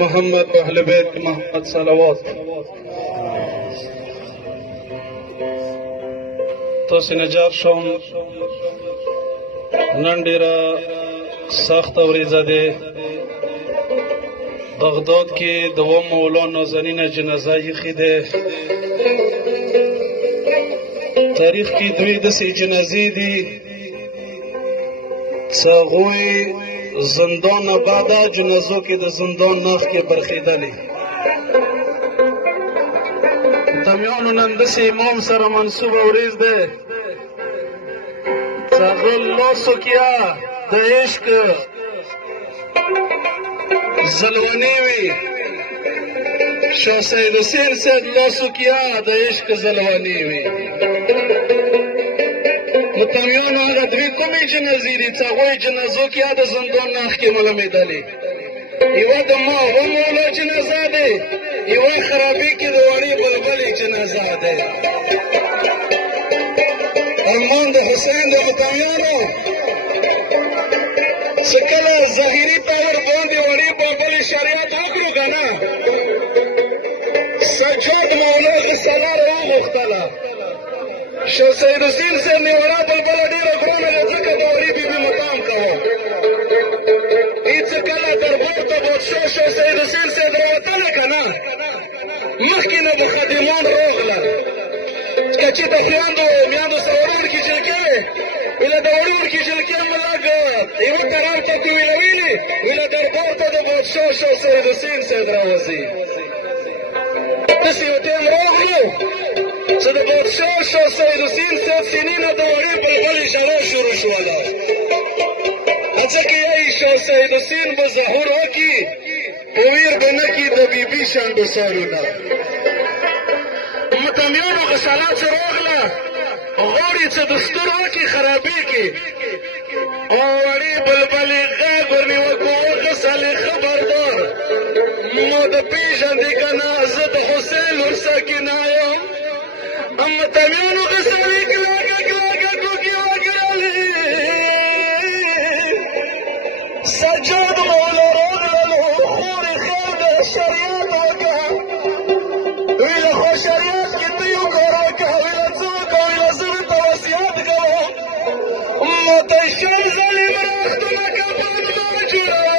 محمد و اهل بیت محمد صلوات. تاسې نجار شوم. نن ډېره سخته ورځ ده. بغداد کې د اووم مولا نازنینه جنازه ایښې ده. تاریخ کې دوی داسې جنازې دي چې هغوی زندان نه بعده جنازو کې د زندان ناخ کې برخېدلې. تمیانو نن داسې امام سره منسوبه ورځ ده چې هغه لاسو کې د عشق زلونې وي. شاه سید حسین صاحب لاسو کې د عشق زلونې وي. نو تمیانو هغه دوی کومې جنازې دي چې هغوی جنازو کې د زندان ناخ کې معلومېدلې. یوه د مولا جنازه ده، یوه خرابې کې د وړې بلبلې جنازه ده. ارمان د حسین د متمیانو چې کله ظاهري طور باندې وړې بلبلې شریعت وکړو که نه، سجاد مولا غسله راوغوښتله. شاه سید حسین صاحب مې وړه بلبله ډېره ګرانه ده، ځکه د وړې بیبي مقام کوه. ای چې کله دربار ته بادشاه شاه سید حسین صاحب راوتله که نه، مخکې نه د خادمان راغله که چې د خویندو میندو سره وړوونکې جلکې وې، ویله د وړوونکې جلکې مو لږ یوه طرف ته تویلوینې، ویله دربار ته د بادشاه شاه سید حسین صاحب راوځي. داسې یو ټایم راغلو چې د بادشاه شاه سید حسین صاحب سینې نه د وړې بلبلې ژړا شروع شوله. ځکه یې شاه سید حسین به ظهور وکړي، په ویر به نه کړي د بیبي شانډو سالونه. متمیانو غسله چې راغله، غواړي چې دستور وکړي خرابېږي، او وړې بلبلې غږ ورنیوه کړو: غسلې خبردار، ما د پېژندې که نه، زه د حسین لور ساکنه یم. متمیانو غسلې کلکه کلکه ټوکې وکړلې. سجاد مولا راغللو، خورې خیر د شریعت وکړه. ویله خو شریعت کې ته یو کار وکړه. ویله څه وکړه؟ ویله زه درته وصیت کوم، ماته شل ځلې برختونه کفن مه جوړوه.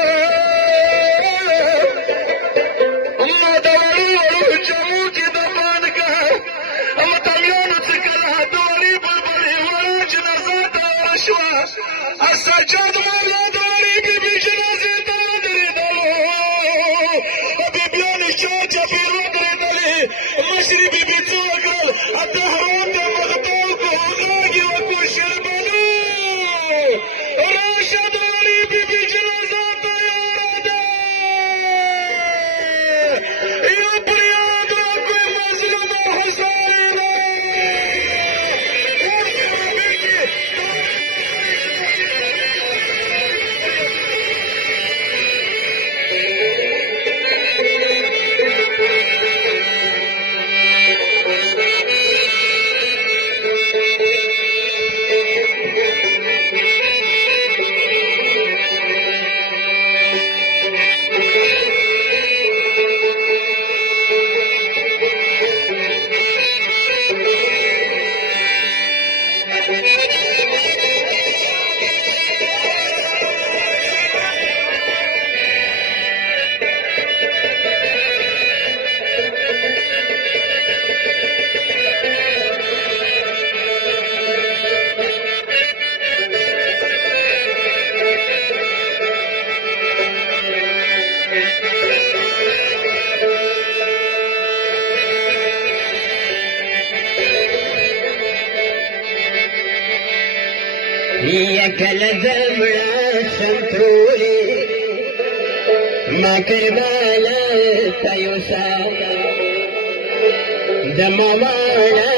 ما د وړو وړو جامو کې دفن کړه. متمیانو چې کله د وړې بلبلې وړه جنازه ته ورشوه، سجاد مولا د وړې بیبي جنازې ته ودرېدلو. بیبیانې چاپېر ودرېدلې. مشرې بیبي څه وکړل؟ دهران ته مخته وکړو، غږ یې وکړو: شربنو راشه، د وړې بیبي جنازه تیاره ده. یو فریاد وکړو: مظلوم حسینه. يكل زمرا سنترولي ما كربالا تيوسا دموانا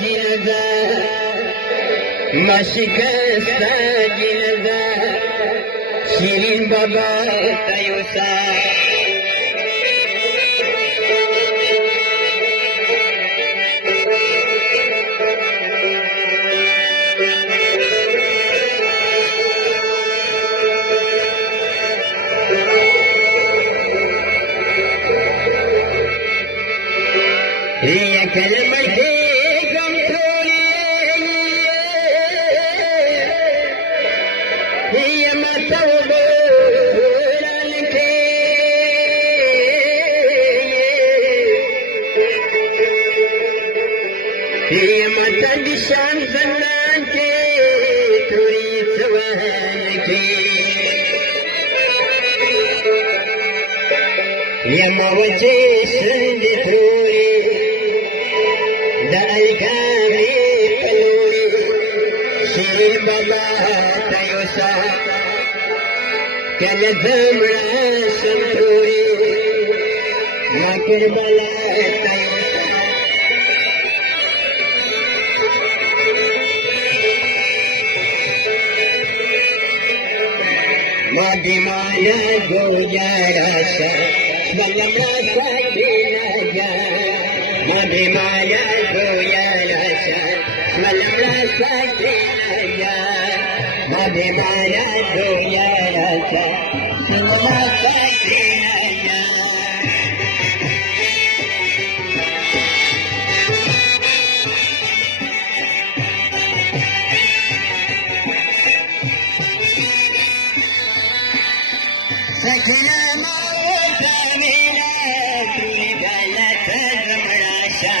جنزا ما شكستا جنزا شيرين بابا تيوسا هي كلمتكم تقولي هي ما تقول عنك هي ما تدشان زنانك تريد سوانك يا ما وجه سند توري دا الكامي تلوري شيرين بابا تيوسا كل زمرا سنتوري ما كربلا تيوسا ما دمانا گوجاراسا سلام راسا ديناجا ما دمانا گوجاراسا سلام راسا ديناجا ما دمانا گوجاراسا سلام راسا ديناجا سكنا موت بنا تريد تزمراشا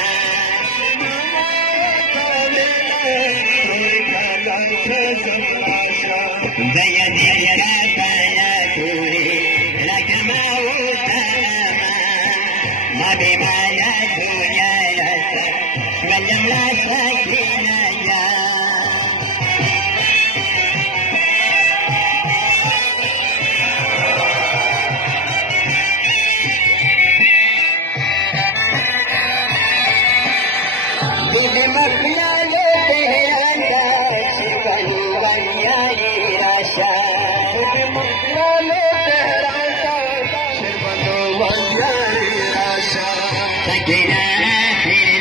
زي ديك فلا توري لك موت ما بما لا دنيا لسك سلم لا سكينة يا سكينة آخر